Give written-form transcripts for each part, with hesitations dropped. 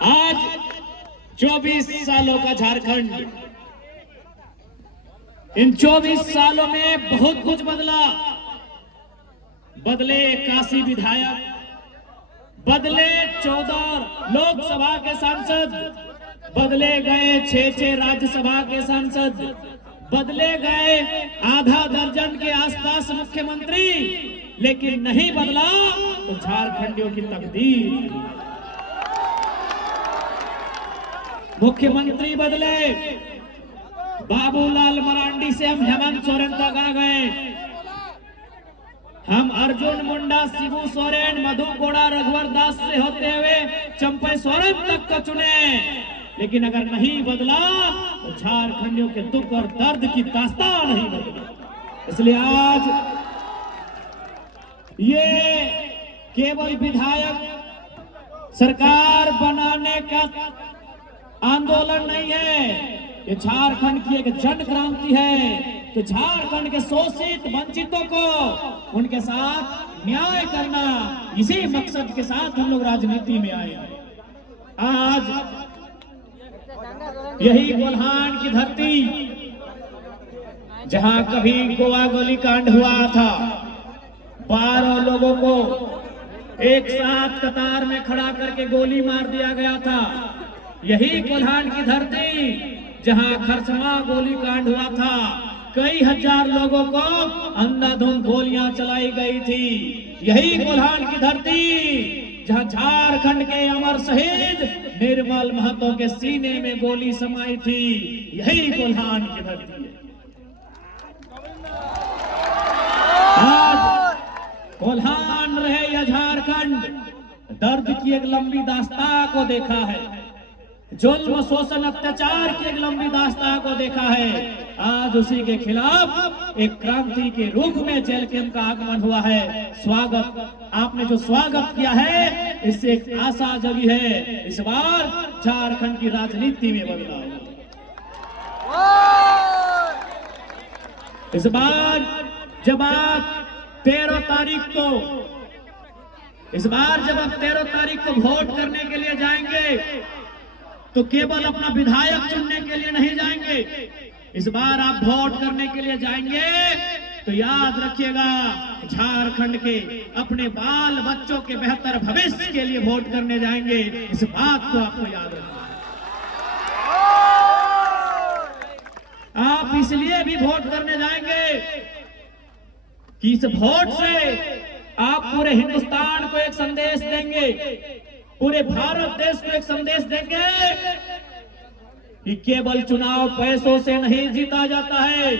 आज 24 सालों का झारखंड, इन 24 सालों में बहुत कुछ बदला। बदले 81 विधायक, बदले 14 लोकसभा के सांसद, बदले गए 6 राज्यसभा के सांसद, बदले गए आधा दर्जन के आसपास मुख्यमंत्री, लेकिन नहीं बदला तो झारखंडियों की तकदीर। मुख्यमंत्री बदले, बाबूलाल मरांडी से हम हेमंत सोरेन तक आ गए, हम अर्जुन मुंडा, शिबू सोरेन, मधु कोड़ा, रघुवर दास से होते हुए चंपई सोरेन तक को चुने, लेकिन अगर नहीं बदला तो झारखंडियों के दुख और दर्द की दास्तान नहीं बदली। इसलिए आज ये केवल विधायक सरकार बनाने का आंदोलन नहीं है, ये झारखंड की एक जन क्रांति है कि झारखंड के शोषित वंचितों को उनके साथ न्याय करना, इसी मकसद के साथ हम लोग राजनीति में आए हैं। आज यही कोल्हान की धरती, जहां कभी गोवा गोलीकांड हुआ था, 12 लोगों को एक साथ कतार में खड़ा करके गोली मार दिया गया था, यही कोल्हान की धरती जहां खरसमा गोलीकांड हुआ था, कई हजार लोगों को अंधाधुंध गोलियां चलाई गई थी, यही कोल्हान की धरती जहां झारखंड के अमर शहीद निर्मल महतो के सीने में गोली समाई थी, यही कोल्हान की धरती है। आज कोल्हान रहे या झारखंड, दर्द की एक लंबी दास्तां को देखा है, जुल्म शोषण अत्याचार की एक लंबी दास्तां को देखा है। आज उसी के खिलाफ एक क्रांति के रूप में जेल कैंप का आगमन हुआ है। स्वागत, आपने जो स्वागत किया है, इससे एक आशा जगी है, इस बार झारखंड की राजनीति में बदलाव। इस बार जब आप 13 तारीख को, इस बार जब आप 13 तारीख को वोट करने के लिए जाएंगे तो केवल अपना विधायक चुनने के लिए नहीं जाएंगे, इस बार आप वोट करने के लिए जाएंगे तो याद रखिएगा, झारखंड के अपने बाल बच्चों के बेहतर भविष्य के लिए वोट करने जाएंगे। इस बात को आपको याद रखना। आप इसलिए भी वोट करने जाएंगे कि इस वोट से आप पूरे हिंदुस्तान को एक संदेश देंगे, पूरे भारत देश को एक संदेश देंगे कि केवल चुनाव पैसों से नहीं जीता जाता है,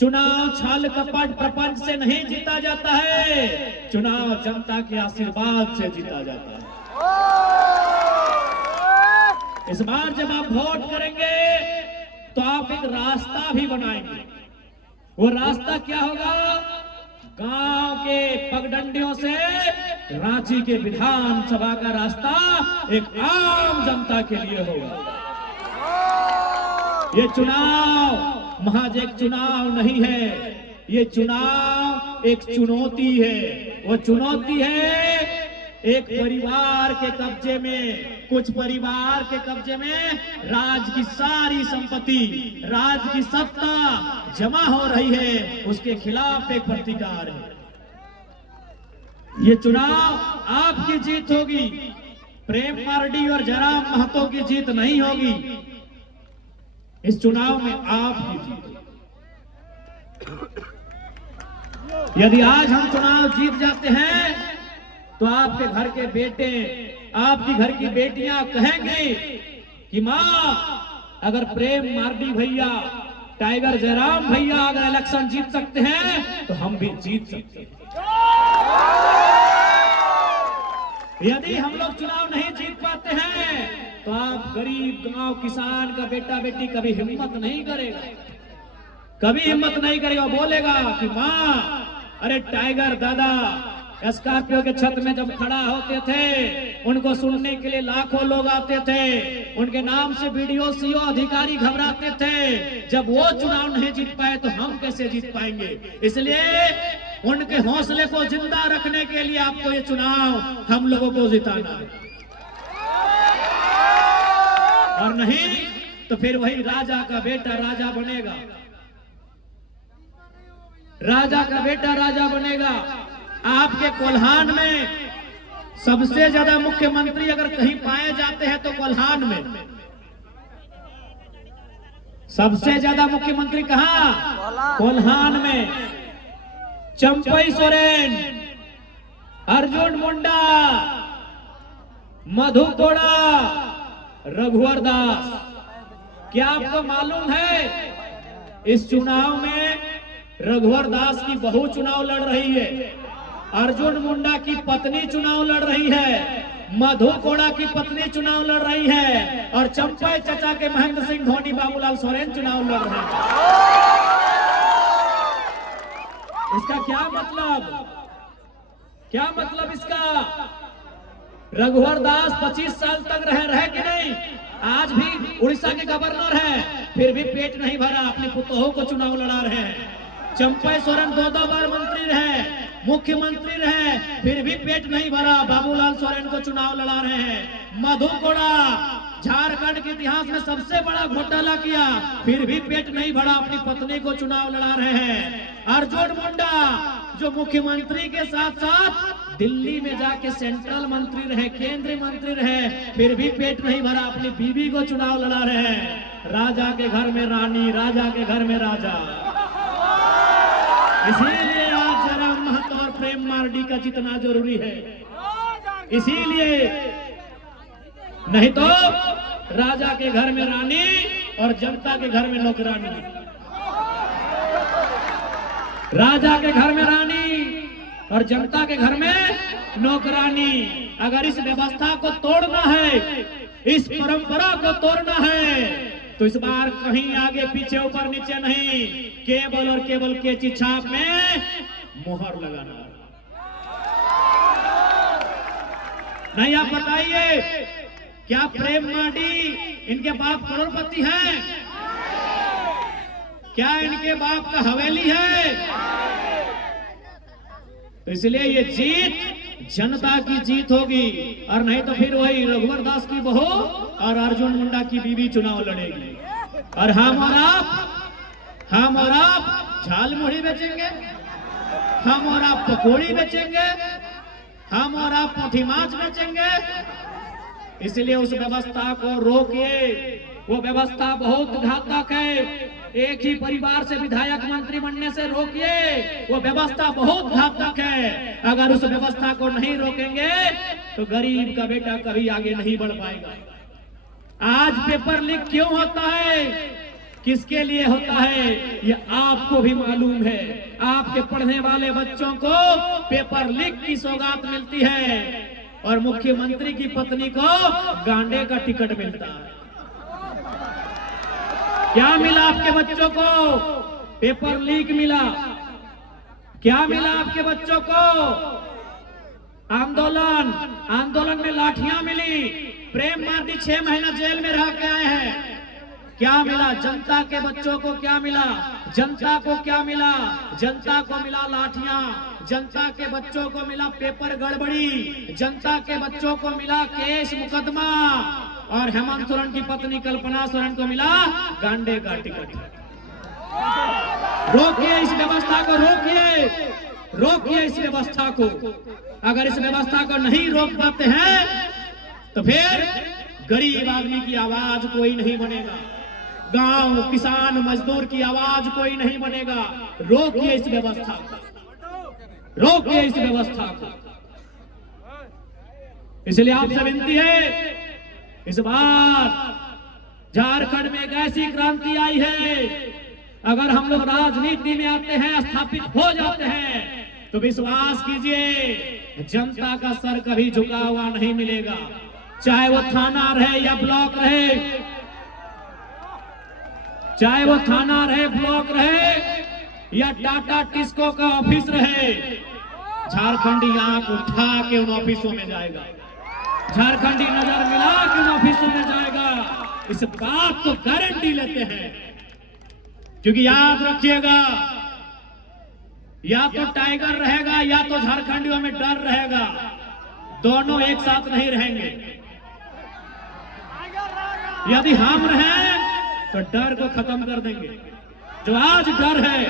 चुनाव छल कपट प्रपंच से नहीं जीता जाता है, चुनाव जनता के आशीर्वाद से जीता जाता है। इस बार जब आप वोट करेंगे तो आप एक रास्ता भी बनाएंगे। वो रास्ता क्या होगा? गांव के पगडंडियों से रांची के विधानसभा का रास्ता एक आम जनता के लिए होगा। ये चुनाव महज एक चुनाव नहीं है, ये चुनाव एक चुनौती है। वो चुनौती है एक परिवार के कब्जे में, कुछ परिवार के कब्जे में राज की सारी संपत्ति, राज की सत्ता जमा हो रही है, उसके खिलाफ एक प्रतिकार है। ये चुनाव आपकी जीत होगी, प्रेम मार्डी और जयराम महतो की जीत नहीं होगी। इस चुनाव में आपकी जीत। यदि आज हम चुनाव जीत जाते हैं तो आपके घर के बेटे, आपकी घर की बेटियां कहेंगी कि माँ, अगर प्रेम मार्डी भैया, टाइगर जयराम भैया अगर इलेक्शन जीत सकते हैं तो हम भी जीत सकते हैं। यदि हम लोग चुनाव नहीं जीत पाते हैं तो आप गरीब गांव किसान का बेटा बेटी कभी हिम्मत नहीं करेगा, कभी हिम्मत नहीं करेगा। बोलेगा कि माँ, अरे टाइगर दादा स्कॉर्पियो के छत में जब खड़ा होते थे, उनको सुनने के लिए लाखों लोग आते थे, उनके नाम से बीडीओ सीओ अधिकारी घबराते थे। जब वो चुनाव नहीं जीत पाए तो हम कैसे जीत पाएंगे? इसलिए उनके हौसले को जिंदा रखने के लिए आपको ये चुनाव हम लोगों को जिताना है। नहीं तो फिर वही राजा का बेटा राजा बनेगा, राजा का बेटा राजा बनेगा। आपके कोल्हान में सबसे ज्यादा मुख्यमंत्री अगर कहीं पाए जाते हैं तो कोल्हान में। सबसे ज्यादा मुख्यमंत्री कहां? कोल्हान में। चंपई सोरेन, अर्जुन मुंडा, मधु कोड़ा, रघुवर दास। क्या आपको मालूम है इस चुनाव में रघुवर दास की बहू चुनाव लड़ रही है, अर्जुन मुंडा की पत्नी चुनाव लड़ रही है, मधु कोड़ा की पत्नी चुनाव लड़ रही है, और चंपई चचा के महेंद्र सिंह धोनी, बाबूलाल सोरेन चुनाव लड़ रहे हैं। इसका क्या मतलब? क्या मतलब इसका? रघुवर दास 25 साल तक रहे कि नहीं? आज भी उड़ीसा के गवर्नर है, फिर भी पेट नहीं भरा, अपनी पुतोहों को चुनाव लड़ा रहे हैं। चंपई सोरेन 2 बार मंत्री रहे, मुख्यमंत्री रहे, फिर भी पेट नहीं भरा, बाबूलाल सोरेन को चुनाव लड़ा रहे हैं। मधु कोड़ा झारखंड के इतिहास में सबसे बड़ा घोटाला किया, फिर भी पेट नहीं भरा, अपनी पत्नी को चुनाव लड़ा रहे हैं। अर्जुन मुंडा जो मुख्यमंत्री के साथ साथ दिल्ली में जाके सेंट्रल मंत्री रहे, केंद्रीय मंत्री रहे, फिर भी पेट नहीं भरा, अपनी बीवी को चुनाव लड़ा रहे हैं। राजा के घर में रानी, राजा के घर में राजा। इसीलिए आज जयराम महतो और प्रेम मार्डी का जितना जरूरी है, इसीलिए नहीं तो राजा के घर में रानी और जनता के घर में नौकरानी। राजा के घर में रानी और जनता के घर में नौकरानी। अगर इस व्यवस्था को तोड़ना है, इस परंपरा को तोड़ना है, तो इस बार कहीं आगे पीछे ऊपर नीचे नहीं, केवल और केवल कैंची छाप में मोहर लगाना। नहीं आप बताइए, क्या प्रेम मार्डी इनके बाप करोड़पति हैं? क्या इनके बाप का हवेली है? तो इसलिए ये जीत जनता की जीत होगी, और नहीं तो फिर वही रघुवर दास की बहू और अर्जुन मुंडा की बीवी चुनाव लड़ेगी। और हम और आप झाल मुढ़ी बेचेंगे, हम और आप पकौड़ी बेचेंगे, हम और आप पोठी माछ बेचेंगे। इसलिए उस व्यवस्था को रोकिए, वो व्यवस्था बहुत घातक है। एक ही परिवार से विधायक मंत्री बनने से रोकिए, वो व्यवस्था बहुत घातक है। अगर उस व्यवस्था को नहीं रोकेंगे तो गरीब का बेटा कभी आगे नहीं बढ़ पाएगा। आज पेपर लीक क्यों होता है, किसके लिए होता है, ये आपको भी मालूम है। आपके पढ़ने वाले बच्चों को पेपर लीक की सौगात मिलती है, और मुख्यमंत्री की पत्नी को गांडे का टिकट मिलता है। क्या मिला आपके बच्चों को? पेपर लीक मिला। क्या मिला आपके बच्चों को? आंदोलन में लाठियां मिली। प्रेम मार्डी 6 महीना जेल में रह के आए हैं। क्या मिला जनता के बच्चों को? क्या मिला जनता को? क्या मिला जनता को? मिला लाठियां। जनता के बच्चों को मिला पेपर गड़बड़ी। जनता के बच्चों को मिला केस मुकदमा, और हेमंत सोरेन की पत्नी कल्पना सोरेन को मिला गांडे का टिकट। रोकिए इस व्यवस्था को, रोकिए इस व्यवस्था को। अगर इस व्यवस्था को नहीं रोक पाते हैं तो फिर गरीब आदमी की आवाज कोई नहीं बनेगा, गांव किसान मजदूर की आवाज कोई नहीं बनेगा। रोकिए इस व्यवस्था को, रोकिए इस व्यवस्था को। इसलिए आपसे विनती है, इस बार झारखंड में एक ऐसी क्रांति आई है, अगर हम लोग राजनीति में आते हैं, स्थापित हो जाते हैं, तो विश्वास कीजिए जनता का सर कभी झुका हुआ नहीं मिलेगा। चाहे वो थाना रहे या ब्लॉक रहे, चाहे वो थाना रहे, ब्लॉक रहे, या टाटा टिस्को का ऑफिस रहे, झारखंडी आंख उठा के उन ऑफिसों में जाएगा, झारखंडी नजर मिला के उन ऑफिसों में जाएगा। इस बात को गारंटी लेते हैं, क्योंकि याद रखिएगा, या तो टाइगर रहेगा या तो झारखंडियों में डर रहेगा, दोनों एक साथ नहीं रहेंगे। यदि हम रहें तो डर को खत्म कर देंगे। जो आज डर है,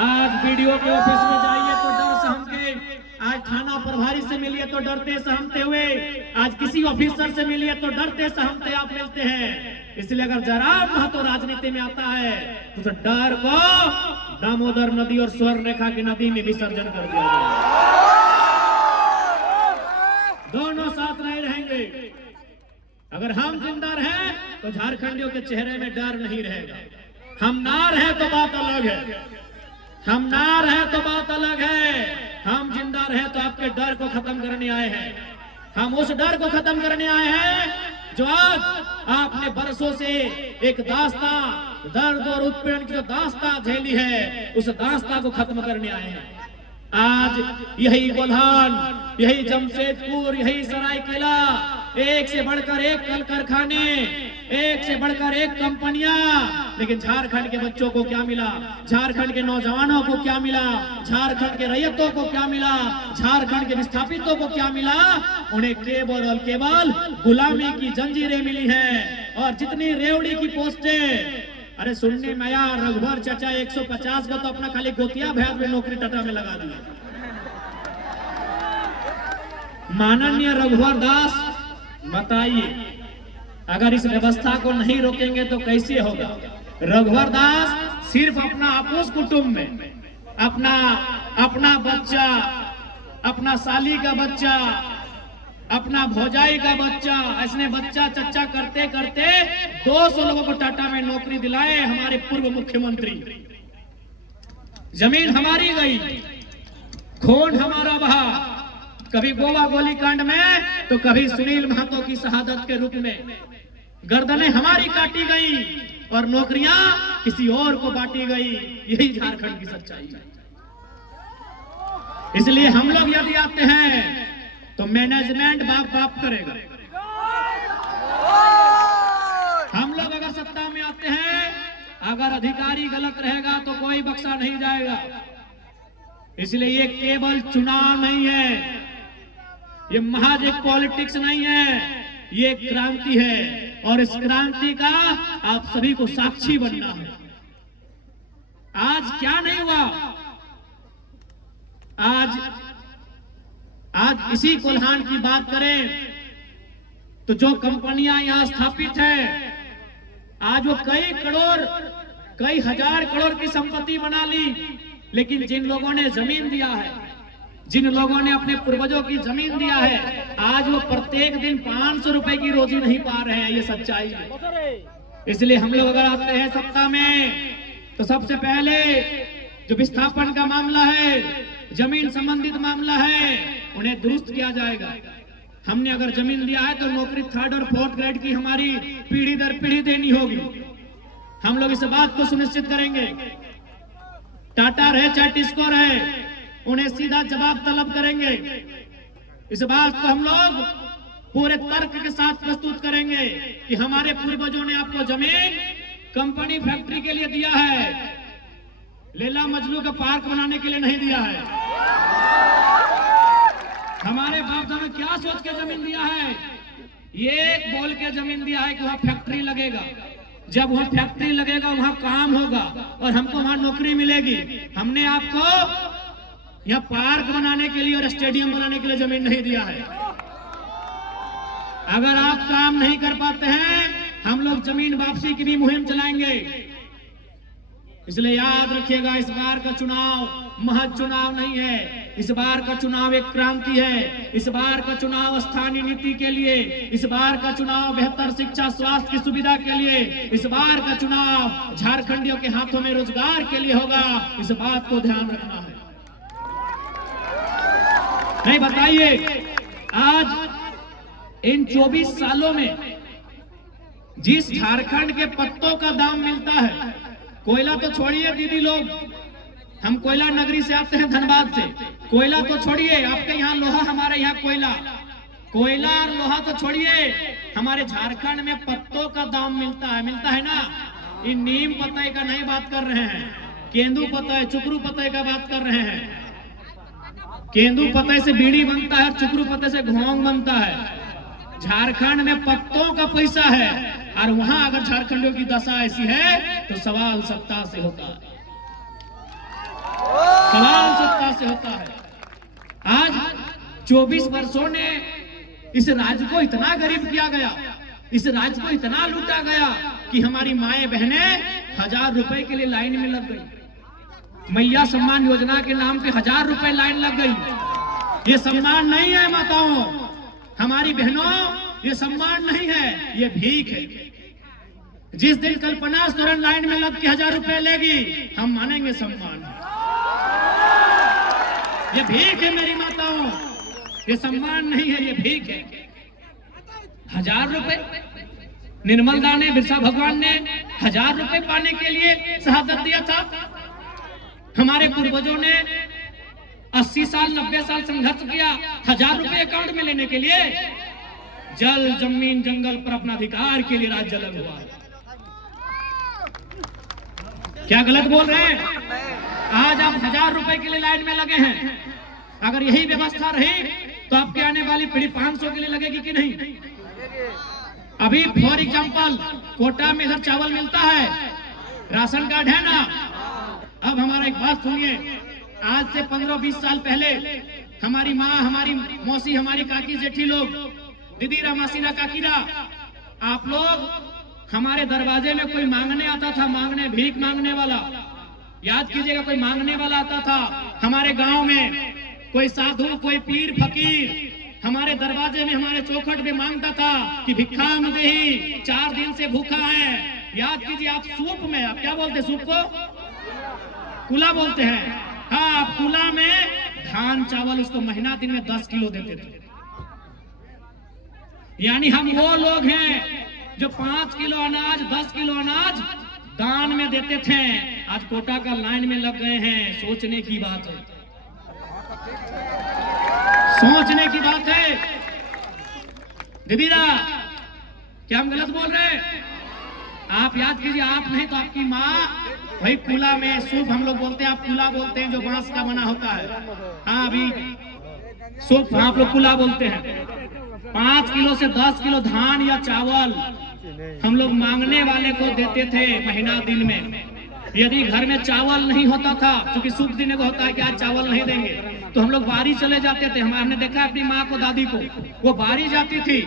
आज बीडीओ के ऑफिस में जाइए तो डर सहम के, आज थाना प्रभारी से मिलिए तो डरते सहमते हुए, आज किसी ऑफिसर से मिलिए तो डरते सहमते आप मिलते हैं। इसलिए अगर जरा महत्व राजनीति में आता है तो डर को दामोदर नदी और स्वर्ण रेखा की नदी में विसर्जन कर दिया जाए। दोनों साथ नहीं रहेंगे। अगर हम जिंदा रहे तो झारखंडियों के चेहरे में डर नहीं रहेगा। हम ना रहे तो बात अलग है, हम ना रहे तो बात अलग है। हम जिंदा रहे तो आपके डर को खत्म करने आए हैं। हम उस डर को खत्म करने आए हैं जो आज आपने बरसों से एक दास्तां, दर्द और उत्पीड़न की जो दास्तां झेली है, उस दास्तां को खत्म करने आए हैं। आज यही गोल्हान, यही जमशेदपुर, यही सरायकेला, एक से बढ़कर एक कल कारखाने, एक से बढ़कर एक कंपनियां, लेकिन झारखंड के बच्चों को क्या मिला? झारखंड के नौजवानों को क्या मिला? झारखंड के रैयतों को क्या मिला? झारखंड के विस्थापितों को क्या मिला? उन्हें केवल और केवल गुलामी की जंजीरें मिली हैं। और जितनी रेवड़ी की पोस्टें, अरे सुनने में आया रघुवर चाचा 150 को तो अपना खाली गोतिया भैया में नौकरी टाटा में लगा दिया। माननीय रघुवर दास, बताइए अगर इस व्यवस्था को नहीं रोकेंगे तो कैसे होगा? रघुवर दास सिर्फ अपना आपोस कुटुंब में अपना बच्चा, अपना साली का बच्चा, अपना भौजाई का बच्चा, ऐसने बच्चा चच्चा करते करते 200 लोगों को टाटा में नौकरी दिलाए हमारे पूर्व मुख्यमंत्री। जमीन हमारी गई, खून हमारा बहा, कभी गोवा गोलीकांड में तो कभी सुनील महतो की शहादत के रूप में। गर्दनें हमारी काटी गई और नौकरियां किसी और को बांटी गई। यही झारखंड की सच्चाई है। इसलिए हम लोग यदि आते हैं तो मैनेजमेंट बाप बाप करेगा। हम लोग अगर सत्ता में आते हैं, अगर अधिकारी गलत रहेगा तो कोई बख्शा नहीं जाएगा। इसलिए ये केवल चुनाव नहीं है, ये महज एक पॉलिटिक्स नहीं है, ये क्रांति है। और इस क्रांति का आप सभी को साक्षी बनना है। आज क्या नहीं हुआ? आज इसी कोल्हान की बात करें तो जो कंपनियां यहां स्थापित है, आज वो कई करोड़, कई हजार करोड़ की संपत्ति बना ली, लेकिन जिन लोगों ने जमीन दिया है, जिन लोगों ने अपने पूर्वजों की जमीन दिया है, आज वो प्रत्येक दिन 500 रुपए की रोजी नहीं पा रहे हैं। ये सच्चाई है। इसलिए हम लोग अगर आते हैं सत्ता में तो सबसे पहले जो विस्थापन का मामला है, जमीन संबंधित मामला है, उन्हें दुरुस्त किया जाएगा। हमने अगर जमीन दिया है तो नौकरी 3rd और 4th ग्रेड की हमारी पीढ़ी दर पीढ़ी देनी होगी। हम लोग इस बात को सुनिश्चित करेंगे। टाटा रहे चाहे टिस्को रहे, उन्हें सीधा जवाब तलब करेंगे। इस बात को हम लोग पूरे तर्क के साथ प्रस्तुत करेंगे कि हमारे पूर्वजों ने आपको जमीन कंपनी फैक्ट्री के लिए दिया है, लैला मजनू का पार्क बनाने के लिए नहीं दिया है। हमारे बाप दादा ने क्या सोच के जमीन दिया है? ये बोल के जमीन दिया है कि वहां फैक्ट्री लगेगा। जब वहां फैक्ट्री लगेगा वहां काम होगा और हमको वहां नौकरी मिलेगी। हमने आपको यहाँ पार्क बनाने के लिए और स्टेडियम बनाने के लिए जमीन नहीं दिया है। अगर आप काम नहीं कर पाते हैं, हम लोग जमीन वापसी की भी मुहिम चलाएंगे। इसलिए याद रखिएगा, इस बार का चुनाव महज चुनाव नहीं है। इस बार का चुनाव एक क्रांति है। इस बार का चुनाव स्थानीय नीति के लिए, इस बार का चुनाव बेहतर शिक्षा स्वास्थ्य की सुविधा के लिए, इस बार का चुनाव झारखंडियों के हाथों में रोजगार के लिए होगा। इस बात को ध्यान रखना है। नहीं, बताइए आज इन 24 सालों में जिस झारखंड के पत्तों का दाम मिलता है, कोयला तो छोड़िए दीदी लोग, हम कोयला नगरी से आते हैं धनबाद से। कोयला तो छोड़िए, आपके यहाँ लोहा, हमारे यहाँ कोयला। कोयला और लोहा तो छोड़िए, हमारे झारखंड में पत्तों का दाम मिलता है ना। ये नीम पत्ते का नहीं बात कर रहे हैं, केंदू पत्ते, चुकरू पत्ते का बात कर रहे हैं। केंदू पत्ते से बीड़ी बनता है, चुकरू पत्ते से घोंग बनता है। झारखंड में पत्तों का पैसा है। और वहां अगर झारखंडियों की दशा ऐसी है तो सवाल सत्ता से होता है, सवाल सत्ता से होता है। आज 24 वर्षों ने इस राज्य को इतना गरीब किया गया, इस राज्य को इतना लूटा गया कि हमारी माएं बहनें 1000 रुपए के लिए लाइन में लग गई। मैया सम्मान योजना के नाम पे 1000 रुपए लाइन लग गई। ये सम्मान नहीं है माताओं, हमारी बहनों, ये सम्मान नहीं है, ये भीख है। जिस दिन कल्पना सोरेन लाइन में लग के 1000 रुपए लेगी, हम मानेंगे सम्मान। ये भीख है मेरी माताओं, ये सम्मान नहीं है, ये भीख है। 1000 रुपए निर्मल दा ने, बिरसा भगवान ने 1000 रुपए पाने के लिए शहादत दिया था। हमारे पूर्वजों ने 80 साल 90 साल संघर्ष किया 1000 रुपए अकाउंट में लेने के लिए। जल जमीन जंगल पर अपना अधिकार के लिए राज्य अलग हुआ। क्या गलत बोल रहे हैं? आज आप 1000 रुपए के लिए लाइन में लगे हैं। अगर यही व्यवस्था रही तो आपके आने वाली पीढ़ी 500 के लिए लगेगी कि नहीं? अभी फॉर एग्जाम्पल कोटा में इधर चावल मिलता है, राशन कार्ड है ना। अब हमारा एक बात सुनिए, आज से 15-20 साल पहले हमारी माँ, हमारी मौसी, हमारी काकी जेठी लोग, दीदीरा मासीरा काकीरा, आप लोग हमारे दरवाजे में कोई मांगने आता था, मांगने, भीख मांगने वाला, याद कीजिएगा, कोई मांगने वाला आता था हमारे गांव में। कोई साधु, कोई पीर फकीर हमारे दरवाजे में, हमारे चौखट में मांगता था कि भिक्षाम देही, 4 दिन से भूखा है। याद कीजिए, आप सूप में, आप क्या बोलते हैं सूप को? कुला बोलते हैं। हाँ, आप कुला में धान चावल उसको महीना दिन में 10 किलो देते थे। यानी हम वो लोग हैं जो 5 किलो अनाज, 10 किलो अनाज दान में देते थे। आज कोटा का लाइन में लग गए हैं। सोचने की बात है, सोचने की बात है। दीदीरा, क्या हम गलत बोल रहे हैं? आप याद कीजिए, आप नहीं तो आपकी माँ वही कुला में, सूप हम लोग बोलते हैं, आप कुला बोलते हैं, जो बांस का बना होता है। हाँ, अभी सूप आप लोग कुला बोलते हैं। 5 किलो से 10 किलो धान या चावल हम लोग मांगने वाले को देते थे महीना दिन में। यदि घर में चावल नहीं होता था, क्योंकि सूप देने को होता है कि आज चावल नहीं देंगे, तो हम लोग बारी चले जाते थे। हमने देखा अपनी माँ को, दादी को, वो बारी जाती थी।